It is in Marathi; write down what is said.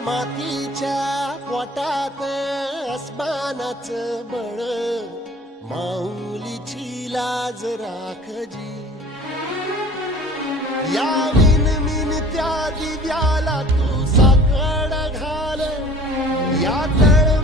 मातीच्या पोटात अस्मानाच बळ. माऊलीची लाज राखजी. या विन मिन त्या दिव्याला तू साकड घाल. या तळ